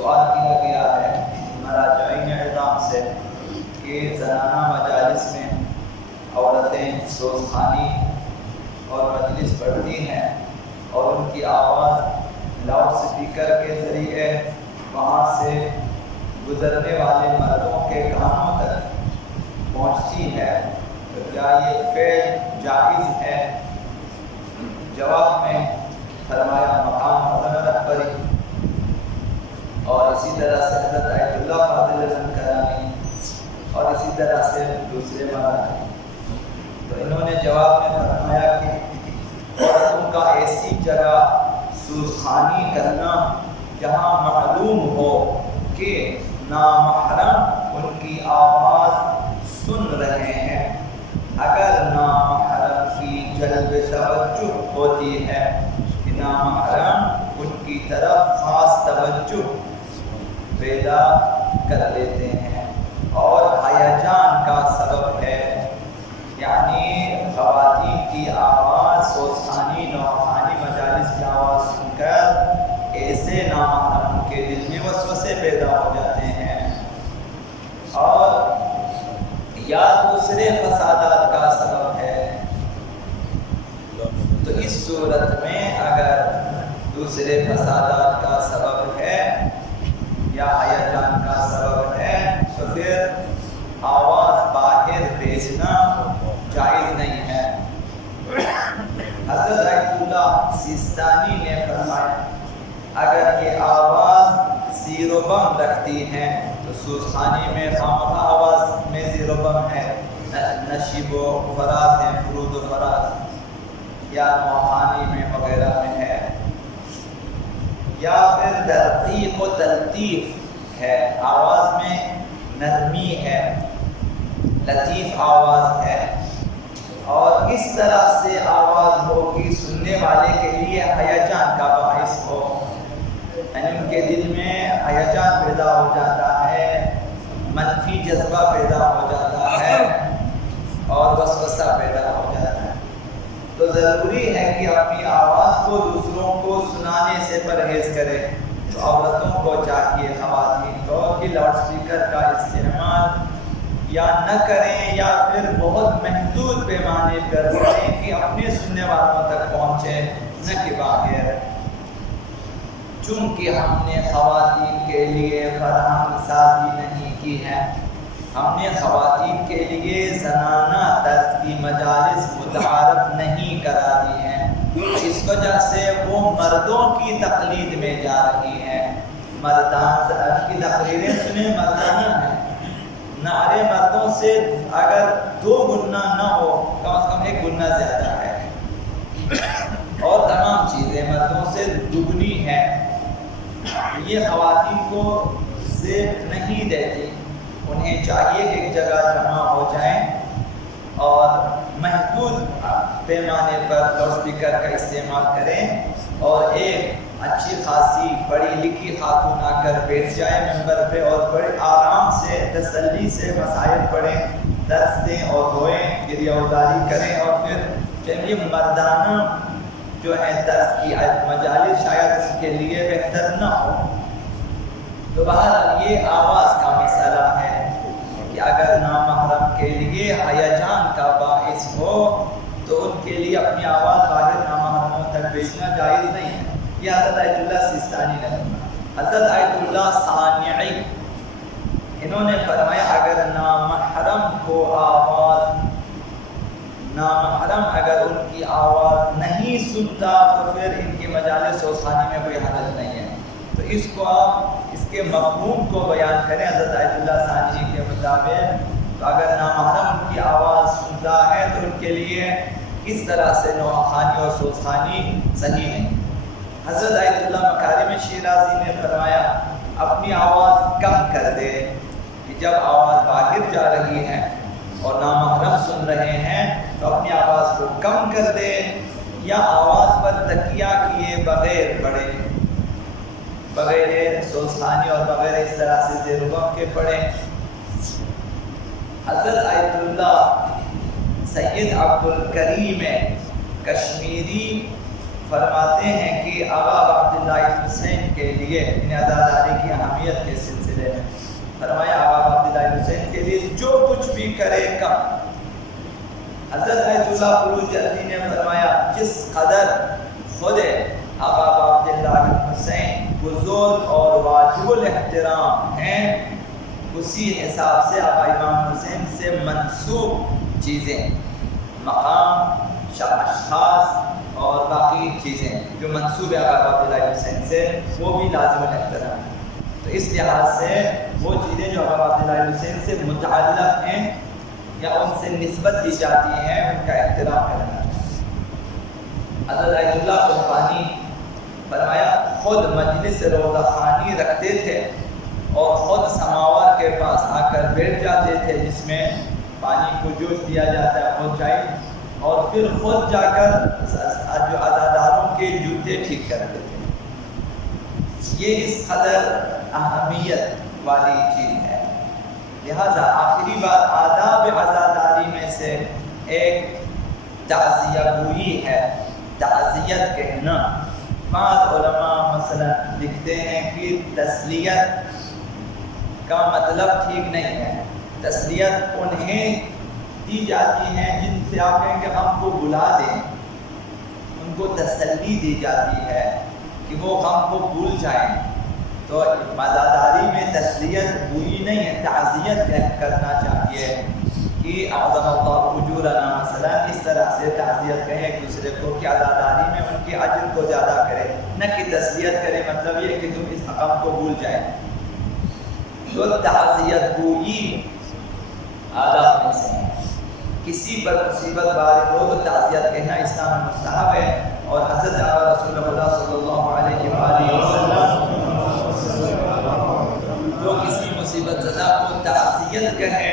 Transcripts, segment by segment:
سوال کیا گیا ہے مراجعین اعظام سے کہ زنانہ مجالس میں عورتیں سوزخانی اور مجلس پڑھتی ہیں اور ان کی آواز لاؤڈ سپیکر کے ذریعے وہاں سے گزرنے والے مردوں کے کانوں تک پہنچتی ہے، تو کیا یہ فعل جائز ہے؟ جواب میں فرمایا مقام حضرت اکبری اور اسی طرح سے حضرت آیت اللہ فاضل حسن کرانی اور اسی طرح سے دوسرے مراجع، تو انہوں نے جواب میں فرمایا کہ عورتوں کا ایسی جگہ سوزخانی کرنا جہاں معلوم ہو کہ نامحرم ان کی آواز سن رہے ہیں، اگر نامحرم کی جلب توجہ ہوتی ہے کہ نامحرم ان کی طرف خاص توجہ پیدا کر لیتے ہیں اور ہیجان کا سبب ہے، یعنی خواتین کی آواز سوزخانی نوخانی مجالس کی آواز سن کر ایسے نامحرم کے دل میں وسوسے پیدا ہو جاتے ہیں اور یا دوسرے فسادات کا سبب ہے۔ تو اس صورت میں اگر دوسرے فسادات کا سبب ہے یا ہیجان کا سبب ہے تو پھر آواز باہر بھیجنا جائز نہیں ہے۔ حضرت آیت اللہ سیستانی نے فرمایا اگر یہ آواز زیر و بم رکھتی ہیں تو سوزخانی میں خامخواہ آواز میں زیر و بم ہے، نشیب و فراز ہیں، فرود و فراز، یا نوخانی میں وغیرہ میں ہے، یا پھر ترقیق و تلطیف ہے، آواز میں نرمی ہے، لطیف آواز ہے، اور اس طرح سے آواز ہو کہ سننے والے کے لیے ہیجان کا باعث ہو، یعنی ان کے دل میں ہیجان پیدا ہو جاتا ہے، منفی جذبہ پیدا ہو جاتا ہے اور وسوسہ پیدا ہو جاتا ہے، تو ضروری ہے کہ اپنی آواز کو دوسروں کو سنانے سے پرہیز کرے۔ تو عورتوں کو چاہیے، خواتین کو، کہ لاؤڈ سپیکر کا استعمال یا نہ کریں یا پھر بہت محدود پیمانے پر کریں کہ اپنے سننے والوں تک پہنچے، نہ کہ باہر۔ چونکہ ہم نے خواتین کے لیے فراہم سازی نہیں کی ہے، ہم نے خواتین کے لیے زنانہ طرز کی مجالس متعارف نہیں کرا دی ہیں، اس وجہ سے وہ مردوں کی تقلید میں جا رہی ہیں، مردان کی تقریریں سنیں مردانہ ہیں، نعرے مردوں سے اگر 2 گنا نہ ہو کم از کم 1 گنا زیادہ ہے، اور تمام چیزیں مردوں سے دگنی ہیں، یہ خواتین کو زیب نہیں دیتی، انہیں چاہیے کہ ایک جگہ جمع ہو جائیں اور محدود پیمانے پر لاؤڈ اسپیکر کا استعمال کریں اور ایک اچھی خاصی پڑھی لکھی خاتون آ کر بیٹھ جائے ممبر پہ اور بڑے آرام سے تسلی سے مسائل پڑھیں، درس دیں اور روئیں، گریہ ازاری کریں، اور پھر جب یہ مردانہ جو ہے درس کی مجالس شاید اس کے لیے بہتر نہ ہو۔ تو بہرحال یہ آواز کا مسئلہ ہے کہ اگر نامحرم کے لیے ہیجان کا باعث ہو تو ان کے لیے اپنی آواز باہر نامحرموں تک بھیجنا جائز نہیں ہے۔ یہ حضرت آیت اللہ سیستانی نے فرمایا۔ حضرت آیت اللہ صانعی انہوں نے فرمایا اگر نامحرم کو آواز نامحرم اگر ان کی آواز نہیں سنتا تو پھر ان کی مجالس سوزخانی میں کوئی حرج نہیں ہے، تو اس کو آپ اس کے مفہوم کو بیان کریں حضرت آیت اللہ صانعی کے مطابق، تو اگر نامحرم ان کی آواز سنتا ہے تو ان کے لیے اس طرح سے نوخانی اور سوزخانی صحیح نہیں۔ حضرت آیت اللہ مکارم شیرازی نے فرمایا اپنی آواز کم کر دے، کہ جب آواز باہر جا رہی ہے اور نامحرم سن رہے ہیں تو اپنی آواز کو کم کر دے یا آواز پر تکیہ کیے بغیر پڑھے، بغیر سوزخانی اور بغیر اس طرح سے زیر و بم کے پڑھیں۔ حضرت آیت اللہ سید عبد الکریم کشمیری فرماتے ہیں کہ آقا عبداللہ حسین کے لیے انہیں عزاداری کی اہمیت اللہ فروج علی نے فرمایا جس قدر خود آقا عبداللہ حسین بزرگ اور واجب الاحترام ہیں، اسی حساب سے آقا امام حسین سے منسوب چیزیں، مقام، اشخاص اور باقی چیزیں جو منسوب آقا عبداللہ حسین سے وہ بھی لازم الاحترام ہیں۔ تو اس لحاظ سے وہ چیزیں جو آقا عبداللہ حسین سے متعلق ہیں یا ان سے نسبت دی جاتی ہیں ان کا احترام کرنا چاہیے۔ حضرت آیت اللہ قحطانی فرمایا خود مجلس روضہ خوانی رکھتے تھے اور خود سماور کے پاس آ کر بیٹھ جاتے تھے جس میں پانی کو جوش دیا جاتا ہے خود چاہیے، اور پھر خود جا کر جو عزاداروں کے جوتے ٹھیک کرتے تھے۔ یہ اس قدر اہمیت والی چیز ہے۔ لہذا آخری بات آداب عزاداری میں سے ایک تعزیہ گوئی ہے، تعزیت کہنا۔ بعض علماء مثلا لکھتے ہیں کہ تسلیت کا مطلب ٹھیک نہیں ہے۔ تسلیت انہیں دی جاتی ہے جن سے آپ کہیں کہ ہم کو بلا دیں، ان کو تسلی دی جاتی ہے کہ وہ ہم کو بھول جائیں۔ تو عزاداری میں تسلیت گوئی نہیں ہے، تعزیت کرنا چاہیے کہ اعظم اللہ اجورنا مثلا، اس طرح سے تعزیت کہیں ایک دوسرے کو کہ عزاداری میں ان کے اجر کو زیادہ کرے، نہ کہ تسلیت کرے مطلب یہ کہ تم اس حکم کو بھول جائے۔ تو تعزیت گوئی آداب میں سے ہے۔ کسی پر مصیبت وارد ہو تو تعزیت کہنا اسلام میں مستحب ہے، اور حضرت رسول اللہ صلی اللہ علیہ وآلہ وسلم جو کسی مصیبت زدہ کو تعزیت کہے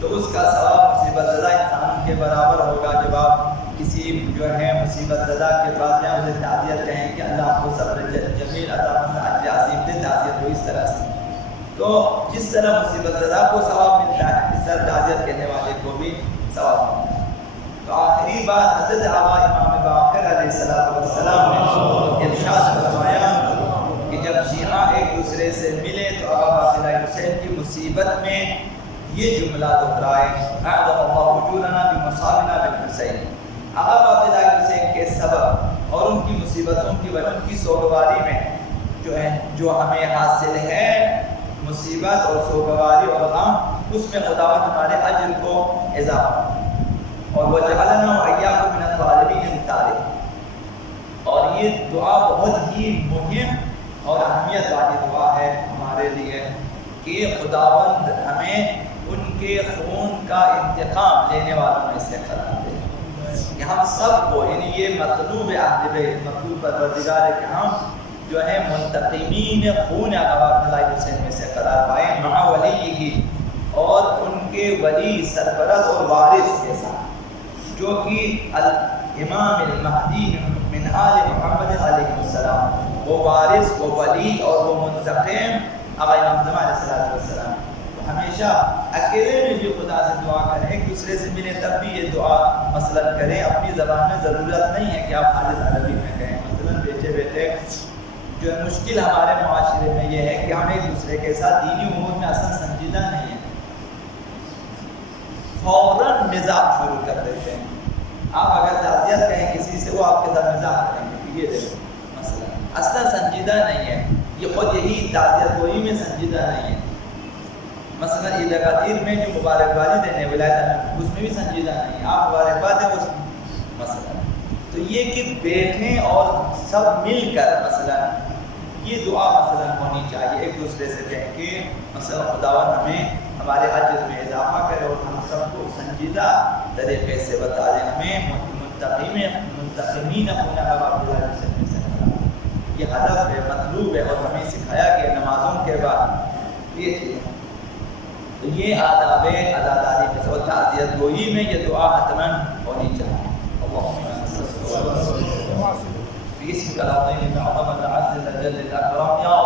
تو اس کا ثواب مصیبت زدہ انسان کے برابر ہوگا۔ جب آپ کسی جو ہے مصیبت زدہ کے بعد یا اسے تعزیت کہیں کہ اللہ آپ کو صبر جمیل عطا فرمائے، اجر عظیم دے، تعزیت ہو اس طرح سے، تو جس طرح مصیبت زدہ کو ثواب ملتا ہے اس طرح تعزیت کہنے والے کو بھی ثواب ملتا ہے۔ تو آخری بات حضرت آقا امام باقر علیہ السلام نے ارشاد فرمایا کہ جب شیعہ ایک دوسرے سے ملے تو آقا عبداللہ حسین کی مصیبت میں یہ جملہ دہرائے، اعظم اللہ اجورنا بمصابنا بالحسین۔ آقا عبداللہ حسین کے سبب اور ان کی مصیبتوں کی وجہ، ان کی سوگواری میں جو ہمیں حاصل ہے مصیبت اور سوگواری اور غم، اس میں خداوند ہمارے اجر کو اضافہ، اور وجعلنا وإياكم من الظالمين الطارق۔ اور یہ دعا بہت ہی مہم اور اہمیت والی دعا ہے ہمارے لیے کہ خداوند ہمیں ان کے خون کا انتقام لینے والوں میں سے قرار دے، کہ ہم سب کو، یعنی یہ مطلوب اہل بیت، مطلوب پروردگار ہے کہ ہم جو ہے منتقمین خون آقا عبداللہ حسین میں سے قرار پائیں، مع ولیہ، اور ان کے ولی، سرپرست اور وارث کے ساتھ، جو کہ الامام المہدی من آل محمد علیہ السلام، وہ وارث، وہ ولی اور وہ منتقم آقا امام زمان علیہ السلام۔ تو ہمیشہ اکیلے میں بھی خدا سے دعا کریں، ایک دوسرے سے ملیں تب بھی یہ دعا مثلاً کریں۔ اپنی زبان میں ضرورت نہیں ہے کہ آپ خالص عربی میں کہیں، مثلاً بیٹھے بیٹھے جو مشکل ہمارے معاشرے میں یہ ہے کہ ہم ایک دوسرے کے ساتھ دینی امور میں اصلا سنجیدہ نہیں ہیں، فوراً مزاح شروع کر دیتے ہیں۔ آپ اگر تعزیت کہیں کسی سے، وہ آپ کے ساتھ مزاح کریں گے کہ یہ دیکھو مثلا اصلا سنجیدہ نہیں ہے، یہ خود یہی تعزیت گوئی میں سنجیدہ نہیں ہے۔ مثلا عید غدیر میں جو مبارکبادی دینے ولایت اس میں بھی سنجیدہ نہیں ہے، آپ مبارکباد ہیں اس مثلا۔ تو یہ کہ بیٹھیں اور سب مل کر مثلا یہ دعا مثلا ہونی چاہیے، ایک دوسرے سے کہیں کہ مثلا خداوند ہمیں ہمارے اجر میں اضافہ کرے اور ہم سب کو سنجیدہ طریقے سے بتا دیں، ہمیں منتقمین خون آقا عبداللہ حسین میں سے قرار۔ یہ ہدف ہے، مطلوب ہے، اور ہمیں سکھایا گیا نمازوں کے بعد یہ چیز۔ تو یہ آداب عزاداری میں سے، اور تعزیت گوئی میں یہ دعا حتماً ہونی چاہیے۔ بسم الله العظيم العظمة العز الأجل الأكرم، يا